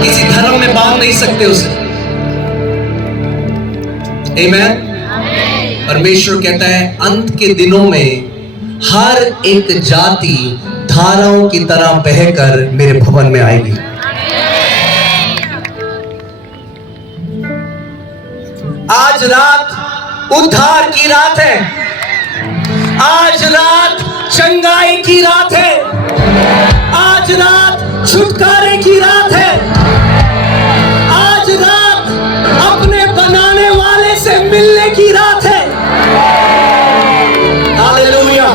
किसी धर्म में बांध नहीं सकते उसे। आमीन। परमेश्वर कहता है अंत के दिनों में हर एक जाति धाराओं की तरह बहकर मेरे भवन में आएगी। आज रात उद्धार की रात है, आज रात चंगाई की रात है, आज रात छुटकारे की रात है, आज रात अपने बनाने वाले से मिलने की रात है। हालेलुया।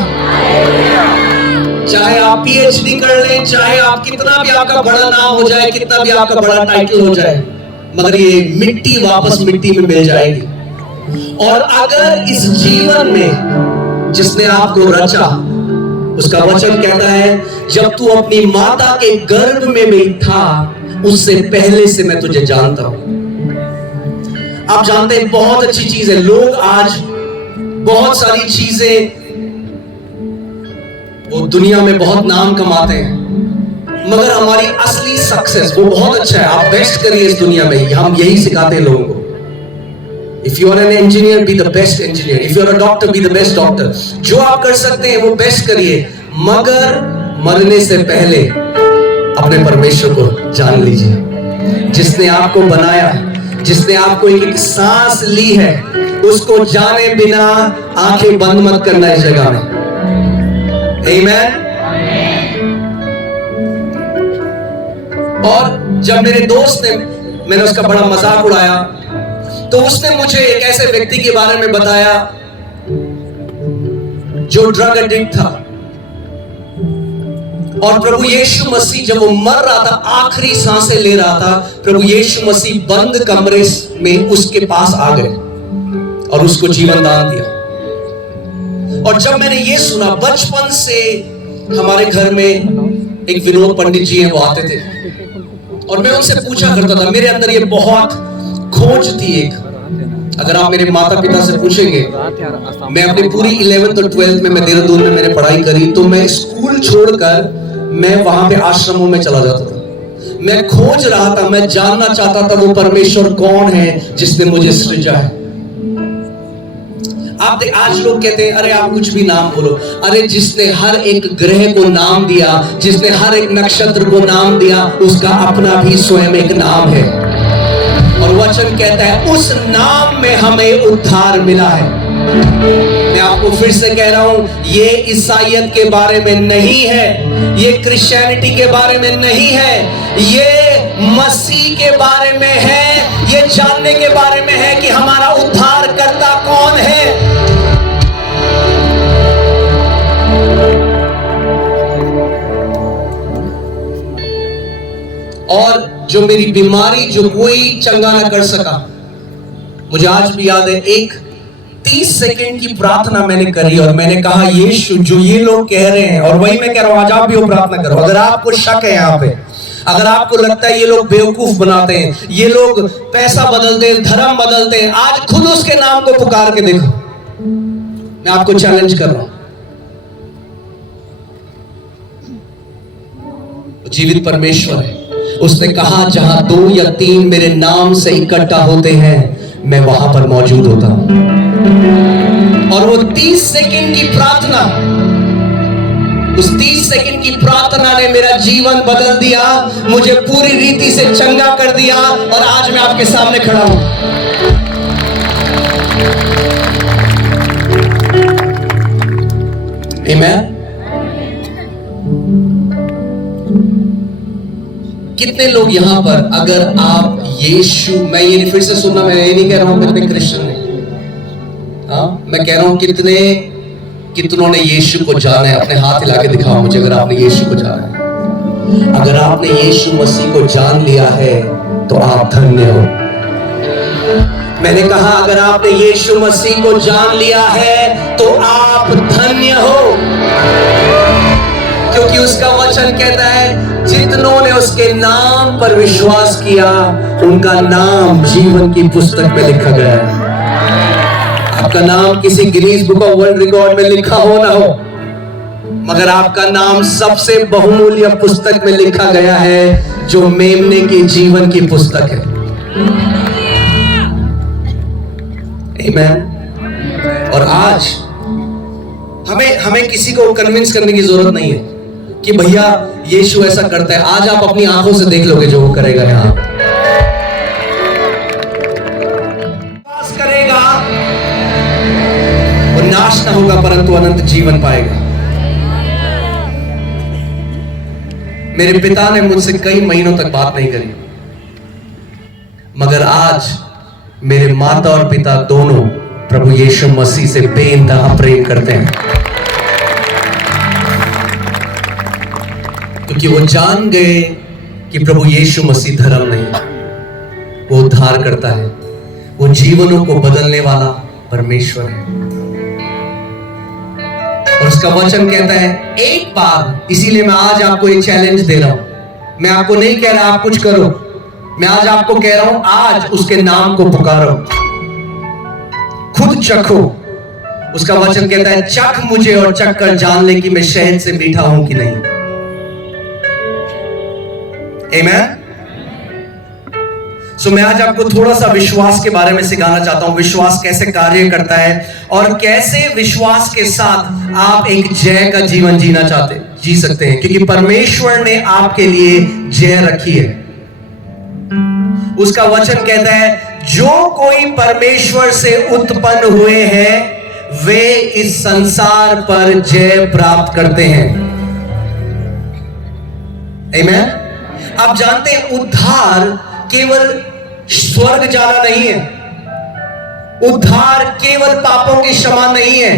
चाहे आप पीएचडी कर लें, चाहे आप कितना भी आपका बड़ा नाम हो जाए, कितना भी आपका बड़ा टाइटल हो जाए, मगर ये मिट्टी वापस मिट्टी में मिल जाएगी। और अगर इस जीवन में जिसने आपको रचा, उसका वचन कहता है जब तू अपनी माता के गर्भ में भी था उससे पहले से मैं तुझे जानता हूं। आप जानते हैं बहुत अच्छी चीज है, लोग आज बहुत सारी चीजें, वो दुनिया में बहुत नाम कमाते हैं, मगर हमारी असली सक्सेस वो बहुत अच्छा है। आप बेस्ट करिए इस दुनिया में, हम यही सिखाते हैं लोगों को। If you are an engineer, be the best engineer. If you are a doctor, be the best doctor. जो आप कर सकते हैं वो बेस्ट करिए, मगर मरने से पहले अपने परमेश्वर को जान लीजिए। जिसने आपको बनाया, जिसने आपको एक सांस ली है, उसको जाने बिना आंखें बंद मत करना इस जगह में। आमीन। और जब मेरे दोस्त ने, मैंने उसका बड़ा मजाक उड़ाया, तो उसने मुझे एक ऐसे व्यक्ति के बारे में बताया जो ड्रग एडिक्ट था, और प्रभु यीशु मसीह जब वो मर रहा था, आखिरी सांसें ले रहा था, प्रभु यीशु मसीह बंद कमरे में उसके पास आ गए और उसको जीवन दान दिया। और जब मैंने ये सुना, बचपन से हमारे घर में एक विनोद पंडित जी हैं, वो आते थे और मैं उनसे पूछा करता था। मेरे अंदर ये बहुत खोज थी एक, अगर आप मेरे माता पिता से पूछेंगे, मैं अपनी पूरी 11th और 12th में मैं देहरादून में मैंने पढ़ाई करी, तो मैं स्कूल छोड़कर मैं वहां पे आश्रमों में चला जाता था। मैं खोज रहा था, मैं जानना चाहता था वो परमेश्वर कौन है जिसने मुझे सृजा है। आप आज लोग कहते हैं अरे आप कुछ भी नाम बोलो, अरे जिसने हर एक ग्रह को नाम दिया, जिसने हर एक नक्षत्र को नाम दिया, उसका अपना भी स्वयं एक नाम है। और वचन कहता है उस नाम में हमें उद्धार मिला है। मैं आपको फिर से कह रहा हूं, ये ईसाईयत के बारे में नहीं है, ये क्रिश्चियनिटी के बारे में नहीं है, ये मसीह के बारे में है, ये जानने के बारे में है कि हमारा उद्धारकर्ता कौन है। और जो मेरी बीमारी जो कोई चंगा ना कर सका, मुझे आज भी याद है, एक 30 सेकंड की प्रार्थना मैंने करी और मैंने कहा यीशु जो ये लोग कह रहे हैं, और वही मैं कह रहा हूं, आज आप भी वो प्रार्थना करो। अगर आपको शक है यहाँ पे, अगर आपको लगता है ये लोग बेवकूफ बनाते हैं, ये लोग पैसा बदलते हैं, धर्म बदलते हैं, आज खुद उसके नाम को पुकार के देखो। मैं आपको चैलेंज कर रहा हूं, जीवित परमेश्वर है। उसने कहा जहां 2 या 3 मेरे नाम से इकट्ठा होते हैं, मैं वहां पर मौजूद होता हूं। और वो 30 सेकंड की प्रार्थना, उस 30 सेकंड की प्रार्थना ने मेरा जीवन बदल दिया, मुझे पूरी रीति से चंगा कर दिया, और आज मैं आपके सामने खड़ा हूं। आमीन। कितने लोग यहां पर, अगर आप यीशु, मैं ये फिर से सुनना, मैं ये नहीं कह रहा हूं कितने क्रिश्चियन ने, हाँ मैं कह रहा हूं कितनों ने यीशु को जाना है। अपने हाथ हिला के दिखाओ मुझे अगर आपने यीशु को जाना है। अगर आपने यीशु मसीह को जान लिया है तो आप धन्य हो। मैंने कहा अगर आपने यीशु मसीह को जान लिया है तो आप धन्य हो, क्योंकि उसका वचन कहता है जितनों ने उसके नाम पर विश्वास किया उनका नाम जीवन की पुस्तक में लिखा गया है। आपका नाम किसी Guinness book of world record में लिखा हो ना हो, मगर आपका नाम सबसे बहुमूल्य पुस्तक में लिखा गया है जो मेमने के जीवन की पुस्तक है। आमीन। और आज हमें किसी को कन्विंस करने की जरूरत नहीं है कि भैया यीशु ऐसा करता है। आज आप अपनी आंखों से देख लोगे जो वो करेगा। यहां विश्वास करेगा वो नाश ना होगा परंतु अनंत जीवन पाएगा। मेरे पिता ने मुझसे कई महीनों तक बात नहीं करी, मगर आज मेरे माता और पिता दोनों प्रभु यीशु मसीह से बेइंतहा प्रेम करते हैं, क्योंकि वो जान गए कि प्रभु यीशु मसीह धर्म नहीं, वो उद्धार करता है, वो जीवनों को बदलने वाला परमेश्वर है। और उसका वचन कहता है एक बार, इसीलिए मैं आज आपको एक चैलेंज दे रहा हूं। मैं आपको नहीं कह रहा आप कुछ करो, मैं आज आपको कह रहा हूं आज उसके नाम को पुकारो, खुद चखो। उसका वचन कहता है चख मुझे और चख कर जान ले कि मैं शहद से मीठा हूं कि नहीं। आमीन। सो मैं आज आपको थोड़ा सा विश्वास के बारे में सिखाना चाहता हूं, विश्वास कैसे कार्य करता है और कैसे विश्वास के साथ आप एक जय का जीवन जी सकते हैं, क्योंकि परमेश्वर ने आपके लिए जय रखी है। उसका वचन कहता है जो कोई परमेश्वर से उत्पन्न हुए हैं वे इस संसार पर जय प्राप्त करते हैं। आमीन। आप जानते हैं उद्धार केवल स्वर्ग जाना नहीं है, उद्धार केवल पापों की क्षमा नहीं है,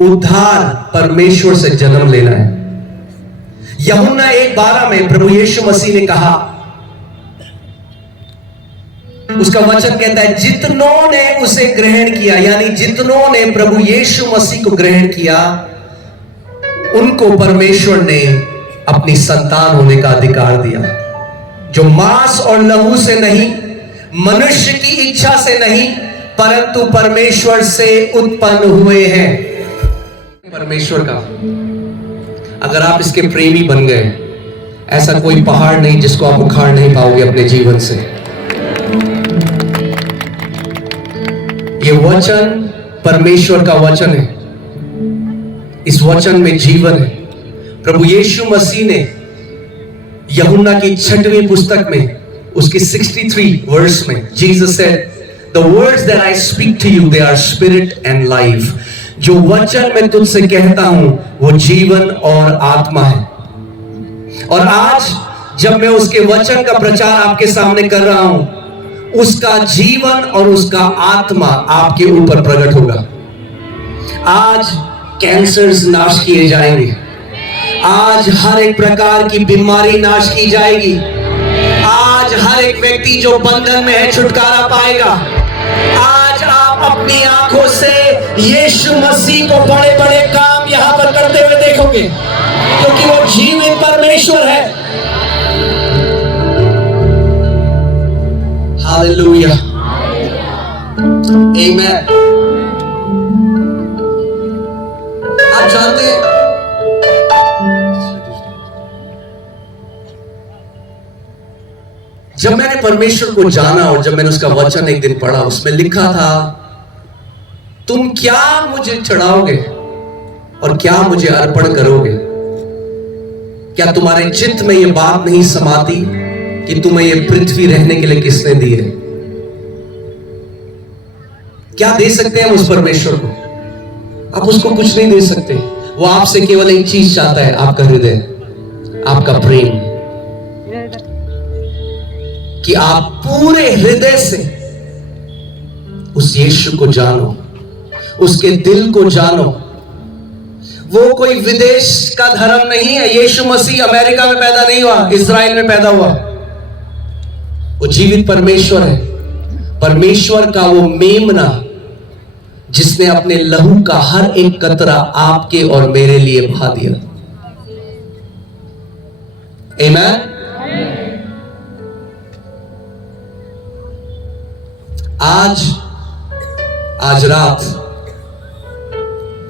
उद्धार परमेश्वर से जन्म लेना है। यूहन्ना 1:12 में प्रभु यीशु मसीह ने कहा, उसका वचन कहता है जितनों ने उसे ग्रहण किया, यानी जितनों ने प्रभु यीशु मसीह को ग्रहण किया उनको परमेश्वर ने अपनी संतान होने का अधिकार दिया, जो मांस और लहू से नहीं, मनुष्य की इच्छा से नहीं, परंतु परमेश्वर से उत्पन्न हुए हैं। परमेश्वर का अगर आप इसके प्रेमी बन गए, ऐसा कोई पहाड़ नहीं जिसको आप उखाड़ नहीं पाओगे अपने जीवन से। ये वचन परमेश्वर का वचन है, इस वचन में जीवन है। प्रभु यीशु मसीह ने यूहन्ना की 6वीं पुस्तक में उसकी 63 वर्स में Jesus said the words that I speak to you they are spirit and life. जो वचन मैं तुझसे कहता हूं वो जीवन और आत्मा है। और आज जब मैं उसके वचन का प्रचार आपके सामने कर रहा हूं, उसका जीवन और उसका आत्मा आपके ऊपर प्रकट होगा। आज कैंसर्स नाश किए जाएंगे, आज हर एक प्रकार की बीमारी नाश की जाएगी, आज हर एक व्यक्ति जो बंधन में है छुटकारा पाएगा। आज आप अपनी आंखों से यीशु मसीह को बड़े बड़े काम यहां पर करते हुए देखोगे, क्योंकि वो जीवित परमेश्वर है। हालेलुया, आमीन। आप जानते हैं जब मैंने परमेश्वर को जाना और जब मैंने उसका वचन एक दिन पढ़ा, उसमें लिखा था तुम क्या मुझे चढ़ाओगे और क्या मुझे अर्पण करोगे? क्या तुम्हारे चित्त में यह बात नहीं समाती कि तुम्हें यह पृथ्वी रहने के लिए किसने दी है? क्या दे सकते हैं हम उस परमेश्वर को? आप उसको कुछ नहीं दे सकते। वो आपसे केवल एक चीज चाहता है, आपका हृदय, आपका प्रेम, कि आप पूरे हृदय से उस यीशु को जानो, उसके दिल को जानो। वो कोई विदेश का धर्म नहीं है। यीशु मसीह अमेरिका में पैदा नहीं हुआ, इज़राइल में पैदा हुआ। वो जीवित परमेश्वर है, परमेश्वर का वो मेमना जिसने अपने लहू का हर एक कतरा आपके और मेरे लिए बहा दिया। आमीन। आज रात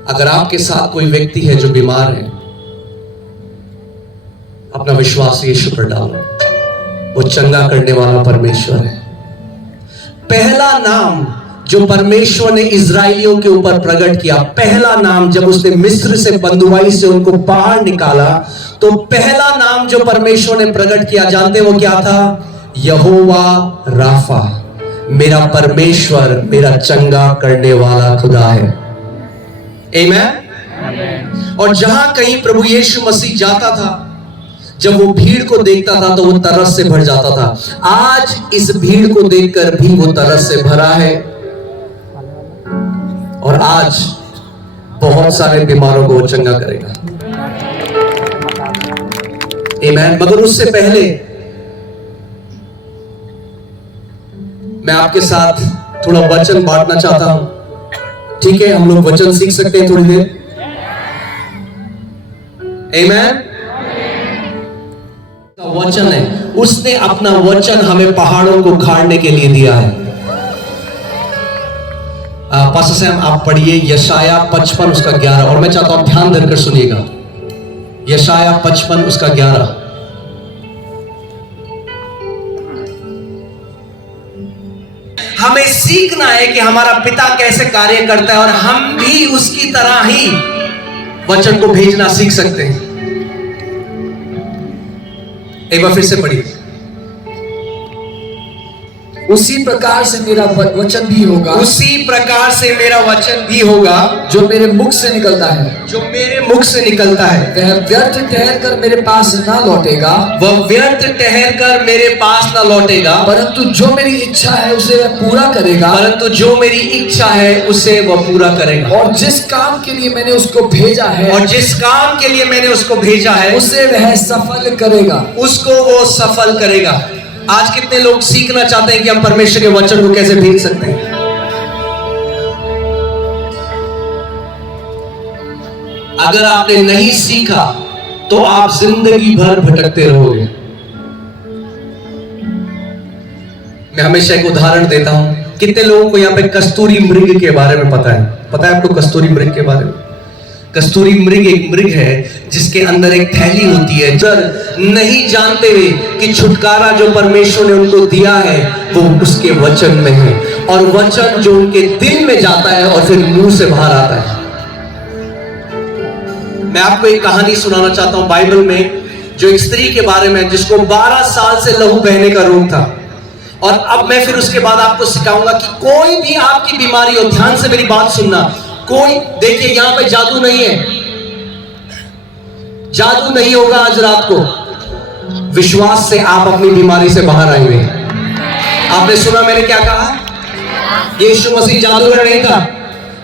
अगर आपके साथ कोई व्यक्ति है जो बीमार है, अपना विश्वास यीशु पर डालो। वो चंगा करने वाला परमेश्वर है। पहला नाम जो परमेश्वर ने इजराइलियों के ऊपर प्रकट किया, पहला नाम जब उसने मिस्र से बंधुआई से उनको बाहर निकाला, तो पहला नाम जो परमेश्वर ने प्रकट किया, जानते वो क्या था? यहोवा राफा, मेरा परमेश्वर, मेरा चंगा करने वाला खुदा है। आमीन। और जहां कहीं प्रभु यीशु मसीह जाता था, जब वो भीड़ को देखता था तो वो तरस से भर जाता था। आज इस भीड़ को देखकर भी वो तरस से भरा है, और आज बहुत सारे बीमारों को वो चंगा करेगा। आमीन। मगर उससे पहले मैं आपके साथ थोड़ा वचन बांटना चाहता हूं। ठीक है, हम लोग वचन सीख सकते हैं थोड़ी देर। आमीन। वचन है, उसने अपना वचन हमें पहाड़ों को उखाड़ने के लिए दिया है। पास्टर साहब आप पढ़िए यशाया 55 उसका 11, और मैं चाहता हूं ध्यान देकर सुनिएगा। यशाया 55 उसका 11। हमें सीखना है कि हमारा पिता कैसे कार्य करता है, और हम भी उसकी तरह ही वचन को भेजना सीख सकते हैं। एक बार फिर से पढ़िए। उसी प्रकार से मेरा वचन भी होगा, उसी प्रकार से मेरा वचन भी होगा जो मेरे मुख से निकलता है, जो मेरे मुख से निकलता है। वह व्यर्थ ठहर कर मेरे पास ना लौटेगा, वह व्यर्थ ठहर कर मेरे पास ना लौटेगा, परंतु जो मेरी इच्छा है उसे वह पूरा करेगा, परंतु जो मेरी इच्छा है उसे वह पूरा करेगा। और जिस काम के लिए मैंने उसको भेजा है, और जिस काम के लिए मैंने उसको भेजा है उसे वह सफल करेगा, उसको वो सफल करेगा। आज कितने लोग सीखना चाहते हैं कि हम परमेश्वर के वचन को कैसे भेज सकते हैं? अगर आपने नहीं सीखा तो आप जिंदगी भर भटकते रहोगे। मैं हमेशा एक उदाहरण देता हूं। कितने लोगों को यहाँ पे कस्तूरी मृग के बारे में पता है? पता है आपको कस्तूरी मृग के बारे में? कस्तूरी मृग एक मृग है जिसके अंदर एक थैली होती है। जब नहीं जानते हुए कि छुटकारा जो परमेश्वर ने उनको दिया है वो उसके वचन में है, और वचन जो उनके दिल में जाता है और फिर मुंह से बाहर आता है। मैं आपको एक कहानी सुनाना चाहता हूं बाइबल में, जो एक स्त्री के बारे में जिसको 12 साल से लहू बहने का रोग था। और अब मैं फिर उसके बाद आपको सिखाऊंगा कि कोई भी आपकी बीमारी हो, ध्यान से मेरी बात सुनना, कोई, देखिए यहां पे जादू नहीं है, जादू नहीं होगा आज रात को। विश्वास से आप अपनी बीमारी से बाहर आएंगे। आपने सुना मैंने क्या कहा? यीशु मसीह जादूगर नहीं था,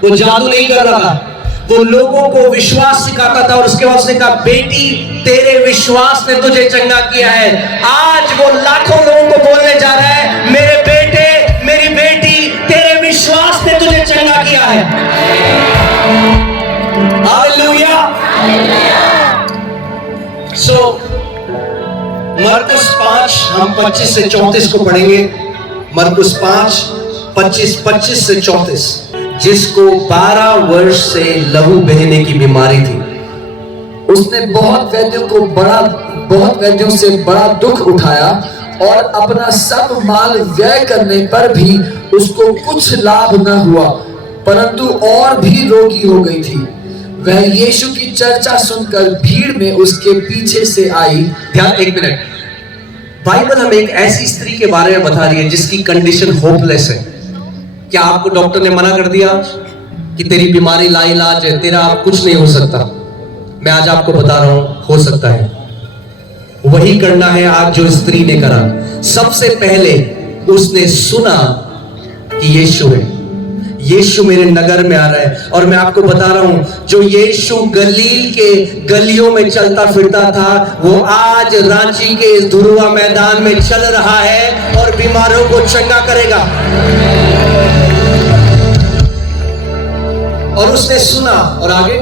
वो जादू नहीं कर रहा था, वो लोगों को विश्वास सिखाता था। और उसके बाद उसने कहा, बेटी तेरे विश्वास ने तुझे चंगा किया है। आज वो लाखों लोगों को बोलने जा रहा है, मेरे बेटे मेरी बेटी तेरे विश्वास ने तुझे चंगा किया है। हालेलुया। सो मरकुस 5 हम 25 से 34 को पढ़ेंगे। मरकुस 5 25 से 34। जिसको 12 वर्ष से लहू बहने की बीमारी थी, उसने बहुत वैद्यों से बड़ा दुख उठाया, और अपना सब माल व्यय करने पर भी उसको कुछ लाभ न हुआ, परंतु और भी रोगी हो गई थी। वह यीशु की चर्चा सुनकर भीड़ में उसके पीछे से आई। ध्यान, एक मिनट। बाइबल हमें एक ऐसी स्त्री के बारे में बता रही है जिसकी कंडीशन होपलेस है। क्या आपको डॉक्टर ने मना कर दिया कि तेरी बीमारी लाइलाज है, तेरा अब कुछ नहीं हो सकता? मैं आज आपको बता रहा हूं, हो सकता है। वही करना है आज जो स्त्री ने करा। सबसे पहले उसने सुना कि यीशु है, यीशु मेरे नगर में आ रहा है। और मैं आपको बता रहा हूं, जो यीशु गलील के गलियों में चलता फिरता था, वो आज रांची के इस धुरुआ मैदान में चल रहा है और बीमारों को चंगा करेगा। और उसने सुना, और आगे,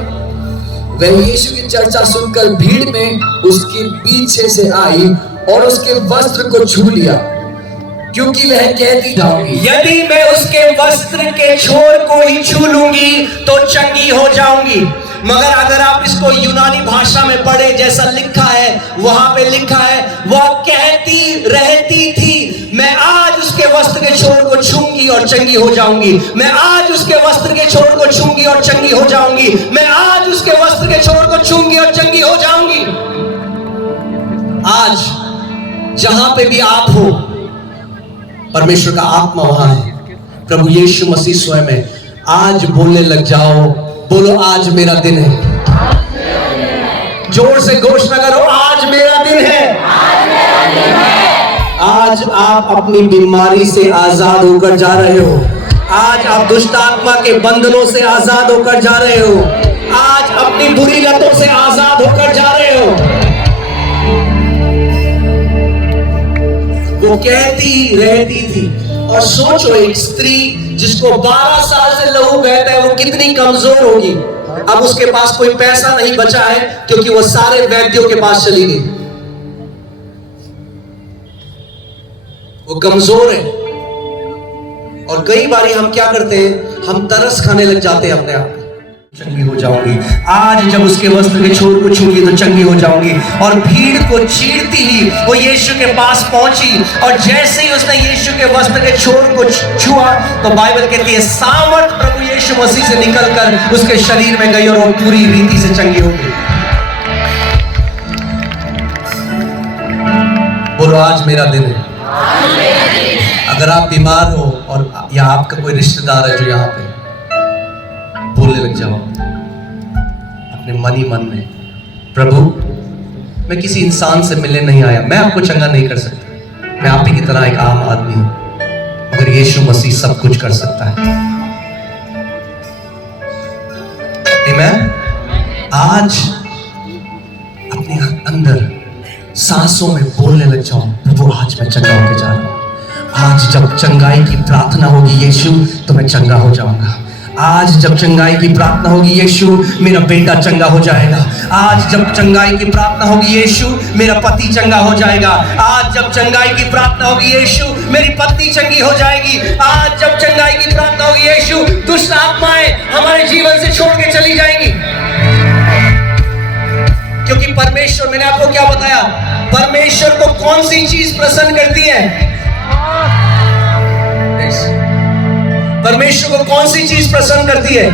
वह यीशु की चर्चा सुनकर भीड़ में उसके पीछे से आई और उसके वस्त्र को छू लिया, क्योंकि वह कहती जाऊंगी, यदि मैं उसके वस्त्र के छोर को ही छू लूंगी तो चंगी हो जाऊंगी। मगर अगर आप इसको यूनानी भाषा में पढ़े, जैसा लिखा है वहां पे लिखा है, वह कहती रहती थी, मैं आज उसके वस्त्र के छोर को छूंगी और चंगी हो जाऊंगी, मैं आज उसके वस्त्र के छोर को छूंगी और चंगी हो जाऊंगी, मैं आज उसके वस्त्र के छोर को छूंगी और चंगी हो जाऊंगी। आज जहां पे भी आप हो, परमेश्वर का आत्मा वहां है, प्रभु यीशु मसीह स्वयं है। आज बोलने लग जाओ, बोलो आज मेरा दिन है। जोर से घोषणा करो, आज मेरा दिन है। आज आप अपनी बीमारी से आजाद होकर जा रहे हो, आज आप दुष्ट आत्मा के बंधनों से आजाद होकर जा रहे हो, आज अपनी बुरी लतों से आजाद होकर जा रहे हो। वो कहती रहती थी, और सोचो एक स्त्री जिसको 12 साल से लहू बहता है, वो कितनी कमजोर होगी। अब उसके पास कोई पैसा नहीं बचा है क्योंकि वो सारे वैद्यों के पास चली गई। वो कमजोर है। और कई बार हम क्या करते हैं, हम तरस खाने लग जाते हैं अपने आप। चंगी हो जाऊंगी, आज जब उसके वस्त्र के छोर को छूंगी तो चंगी हो जाऊंगी। और भीड़ को चीरती ही वो यीशु के पास पहुंची, और जैसे ही उसने यीशु के वस्त्र के छोर को छुआ तो बाइबल कहती है सामर्थ प्रभु यीशु मसीह से निकलकर उसके शरीर में गई और वो पूरी रीति से चंगी हो गई। बोलो आज मेरा दिन है। अगर आप बीमार हो और या आपका कोई रिश्तेदार है जो यहाँ पे, बोलने लग जाओ अपने मन ही मन में, प्रभु मैं किसी इंसान से मिलने नहीं आया, मैं आपको चंगा नहीं कर सकता, मैं आप ही की तरह एक आम आदमी हूं, मगर यीशु मसीह सब कुछ कर सकता है। आमीन। आज अपने अंदर सांसों में बोलने लग जाओ, प्रभु आज मैं चंगा होकर जा रहा हूं। आज जब चंगाई की प्रार्थना होगी यीशु तो मैं चंगा हो जाऊंगा। आज जब चंगाई की प्रार्थना होगी यीशु मेरा बेटा चंगा हो जाएगा। आज जब चंगाई की प्रार्थना होगी यीशु मेरा पति चंगा हो जाएगा। आज जब चंगाई की प्रार्थना होगी यीशु मेरी पत्नी चंगी हो जाएगी। आज जब चंगाई की प्रार्थना होगी यीशु दुष्ट आत्माएं हमारे जीवन से छोड़ के चली जाएंगी। क्योंकि परमेश्वर, मैंने आपको क्या बताया, परमेश्वर को कौन सी चीज प्रसन्न करती है? परमेश्वर को कौन सी चीज प्रसन्न करती है?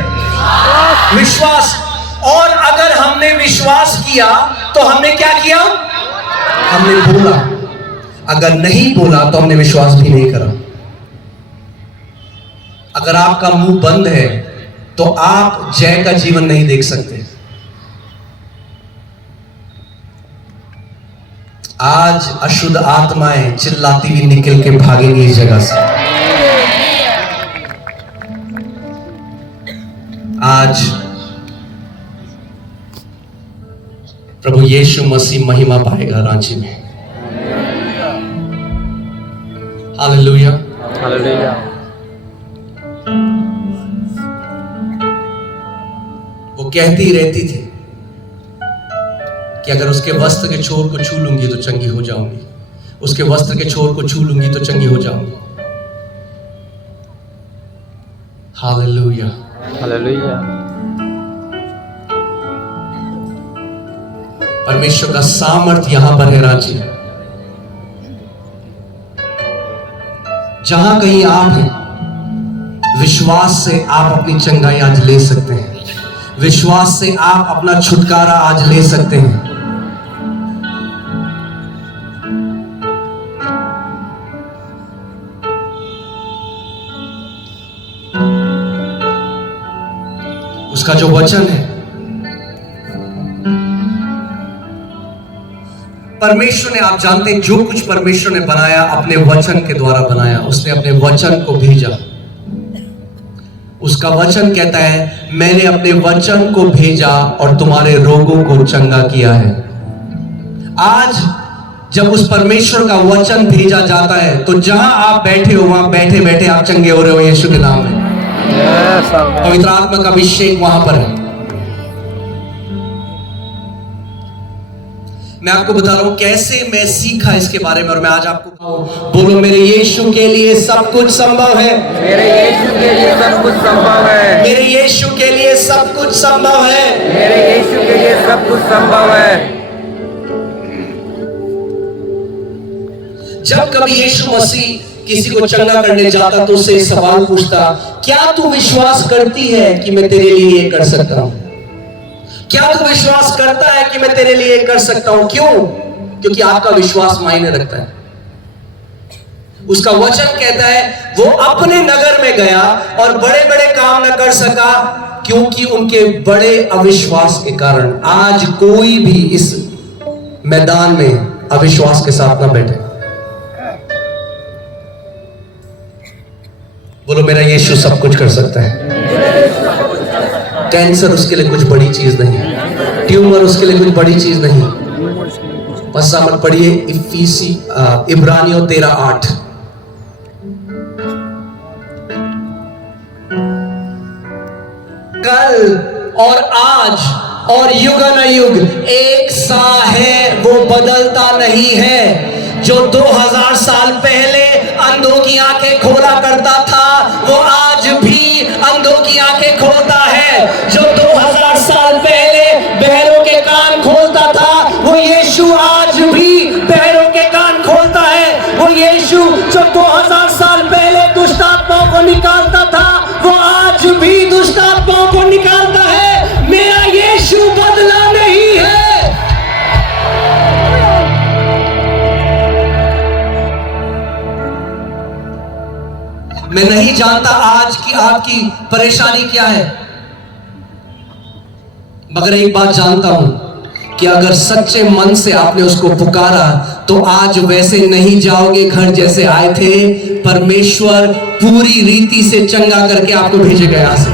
विश्वास। और अगर हमने विश्वास किया तो हमने क्या किया? हमने बोला। अगर नहीं बोला तो हमने विश्वास भी नहीं करा। अगर आपका मुंह बंद है तो आप जय का जीवन नहीं देख सकते। आज अशुद्ध आत्माएं चिल्लाती हुई निकल के भागेंगी इस जगह से। आज प्रभु यीशु मसीह महिमा पाएगा रांची में। Hallelujah, hallelujah. वो कहती रहती थी कि अगर उसके वस्त्र के छोर को छू लूंगी तो चंगी हो जाऊंगी, उसके वस्त्र के छोर को छू लूंगी तो चंगी हो जाऊंगी। Hallelujah, hallelujah. परमेश्वर का सामर्थ यहां पर है रांची। जहां कहीं आप हैं, विश्वास से आप अपनी चंगाई आज ले सकते हैं। विश्वास से आप अपना छुटकारा आज ले सकते हैं। उसका जो वचन है, परमेश्वर ने, आप जानते हैं जो कुछ परमेश्वर ने बनाया अपने वचन के द्वारा बनाया। उसने अपने वचन को भेजा। उसका वचन कहता है मैंने अपने वचन को भेजा और तुम्हारे रोगों को चंगा किया है। आज जब उस परमेश्वर का वचन भेजा जाता है तो जहां आप बैठे हो वहां बैठे बैठे आप चंगे हो रहे हो यीशु के नाम में। पवित्र आत्मा का अभिषेक वहां पर है। मैं आपको बता रहा हूं कैसे मैं सीखा इसके बारे में, और मैं आज आपको बोलो मेरे यीशु के लिए सब कुछ संभव है। मेरे यीशु के लिए सब कुछ संभव है। मेरे यीशु के लिए लिए सब कुछ संभव है। मेरे यीशु के लिए सब कुछ संभव है। जब कभी यीशु मसीह किसी को चंगा करने जाता तो उससे सवाल पूछता, क्या तू विश्वास करती है कि मैं तेरे लिए ये कर सकता हूं? क्या तू विश्वास करता है कि मैं तेरे लिए कर सकता हूं? क्यों? क्योंकि आपका विश्वास मायने रखता है। उसका वचन कहता है वो अपने नगर में गया और बड़े बड़े काम न कर सका क्योंकि उनके बड़े अविश्वास के कारण। आज कोई भी इस मैदान में अविश्वास के साथ ना बैठे। बोलो मेरा यीशु सब कुछ कर सकता है। कैंसर उसके लिए कुछ बड़ी चीज नहीं, ट्यूमर उसके लिए कुछ बड़ी चीज नहीं। बस मत पढ़िए इब्रानियों 13:8। कल और आज और युग न युग एक सा है, वो बदलता नहीं है। जो 2000 साल पहले अंधों की आंखें खोला करता था वो आज भी अंधों की आंखें खोलता है। जो 2000 साल पहले बहरों के कान खोलता था वो यीशु आज भी बहरों के कान खोलता है। वो यीशु जो 2000 साल पहले दुष्ट आत्माओं को निकालता था वो आज भी दुष्ट आत्माओं को निकालता है। मेरा यीशु बदला नहीं है। मैं नहीं जानता आज की आपकी परेशानी क्या है, मगर एक बात जानता हूं कि अगर सच्चे मन से आपने उसको पुकारा तो आज वैसे नहीं जाओगे घर जैसे आए थे। परमेश्वर पूरी रीति से चंगा करके आपको भेजेगा यहां से।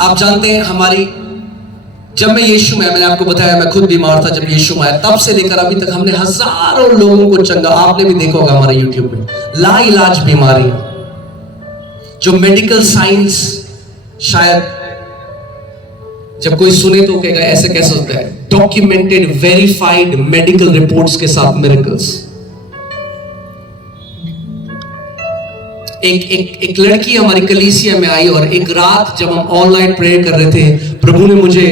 आप जानते हैं हमारी, जब मैं यीशु में, मैंने आपको बताया मैं खुद बीमार था, जब यीशु में आया तब से लेकर अभी तक हमने हजारों लोगों को चंगा, आपने भी देखा होगा हमारे यूट्यूब में, लाइलाज बीमारियां जो मेडिकल साइंस शायद जब कोई सुने तो कहेगा ऐसे कैसे होता है। डॉक्यूमेंटेड वेरीफाइड मेडिकल रिपोर्ट्स के साथ मिरेकल्स। एक लड़की हमारी कलीसिया में आई और एक रात जब हम ऑनलाइन प्रेयर कर रहे थे, प्रभु ने मुझे